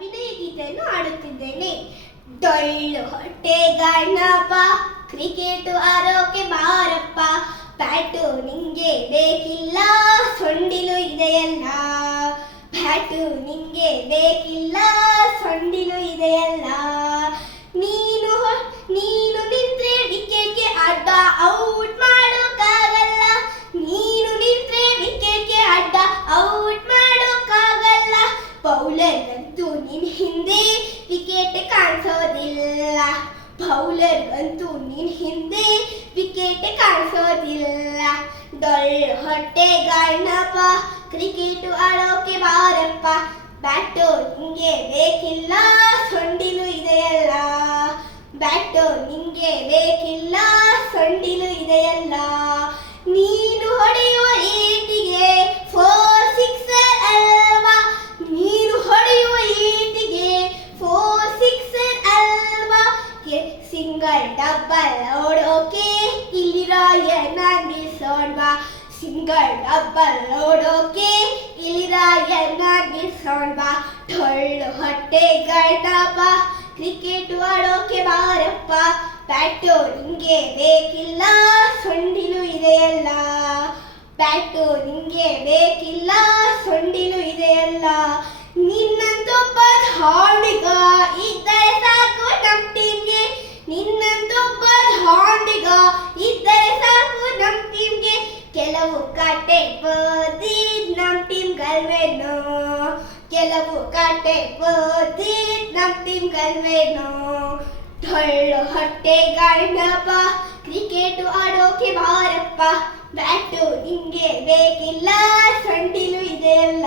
ವಿನಯ ಗೀತೆಯನ್ನು ಆಡುತ್ತಿದ್ದೇನೆ. ಡೊಳ್ಳು ಹೊಟ್ಟೆ ಗಣಪ, ಕ್ರಿಕೆಟ್ ಆರೋಕೆ ಬಾರಪ್ಪ, ಬ್ಯಾಟು ನಿಂಗೆ ಬೇಕಿಲ್ಲ, ಸೊಂಡಿಲು ಇದೆಯಲ್ಲ. ಬ್ಯಾಟು ನಿಂಗೆ ಬೇಕಿಲ್ಲ, ಸೊಂಡಿಲು ಇದೆಯಲ್ಲ. ನೀನು ನಿಂತ್ರೆ ವಿಕೆಟ್ಗೆ ಅಡ್ಡ, ಔಟ್ ಮಾಡೋಕ್ಕಾಗಲ್ಲ. ನೀನು ನಿಂತ್ರೆ ವಿಕೆಟ್ಗೆ ಅಡ್ಡ, ಔಟ್ ಮಾಡೋಕ್ಕಾಗಲ್ಲ. ಬೌಲರ್ಗಂತೂ ನಿನ್ ಹಿಂದೆ ವಿಕೆಟ್ ಕಾಣಿಸೋದಿಲ್ಲ. ಬೌಲರ್ಗಂತೂ ನಿನ್ ಹಿಂದೆ ವಿಕೆಟ್ ಕಾಣಿಸೋದಿಲ್ಲ. ಡೊಳ್ಳು ಹೊಟ್ಟೆ ಗಣಪ, ಕ್ರಿಕೆಟ್ ಆಡೋಕೆ ಬಾರಪ್ಪ, ಬ್ಯಾಟು ನಿಂಗೆ ಬೇಕಿಲ್ಲ, ಸೊಂಡಿಲು ಇದೆಯಲ್ಲ. ಬ್ಯಾಟು ನಿಂಗೆ ಬೇಕಿಲ್ಲ, ಸೊಂಡಿಲು ಇದೆಯಲ್ಲ. ನೀನು ಹೊಡೆಯುವ ಏಟಿಗೆ 4 ಸಿಕ್ಸರ್ ಅಲ್ವಾ. ನೀನು ಹೊಡೆಯುವ ಏಟಿಗೆ 4 ಸಿಕ್ಸರ್ ಅಲ್ವಾ. ಸಿಂಗಲ್ ಡಬ್ಬಲ್ ಓಡೋಕೆ ಇಲ್ಲಿ ರಾಯನ ನಿಲ್ಸೋಣ್ವಾ. ಸಿಂಗಲ್ ಡಬ್ಬಲ್ ಓಡೋಕೆ ಇಲ್ಲಿ ರಾಯನ ನಿಲ್ಸೋಣ್ವಾ. ಡೊಳ್ಳು ಹೊಟ್ಟೆ ಗಣಪ, ಕ್ರಿಕೆಟ್ ಆಡೋಕೆ ಬಾರಪ್ಪ, ಬ್ಯಾಟು ನಿಂಗೆ ಬೇಕಿಲ್ಲ, ಸೊಂಡಿಲು ಇದೆಯಲ್ಲ. ಬ್ಯಾಟು ನಿಂಗೆ ಬೇಕಿಲ್ಲ, ಸೊಂಡಿಲು ಇದೆಯಲ್ಲ. ನಿನ್ನಂತೊಬ್ಬ ಧಾಂಡಿಗ ಇದ್ದರೆ ಸಾಕು ನಮ್ ಟೀಮ್ಗೆ. ನಿನ್ನಂತೊಬ್ಬ ಧಾಂಡಿಗ ಇದ್ದರೆ ಸಾಕು ನಮ್ ಟೀಮ್ಗೆ. ಕೆಲವು ಕಟ್ಟೆ ಬದಿ ನಮ್ ಟೀಮ್ ಗಲ್ವೇನೋ. ಕೆಲವು ಕಟ್ಟೆ ಬದಿ ನಮ್ ಟೀಮ್ ಗಲ್ವೇನೋ. ಡೊಳ್ಳು ಹೊಟ್ಟೆ ಗಣಪ, ಕ್ರಿಕೆಟ್ ಆಡೋಕೆ ಬಾರಪ್ಪ, ಬ್ಯಾಟು ನಿಂಗೆ ಬೇಕಿಲ್ಲ, ಸೊಂಡಿಲು ಇದೆಯಲ್ಲ.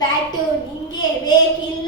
ಬ್ಯಾಟು ನಿಂಗೆ ಬೇಕಿಲ್ಲ,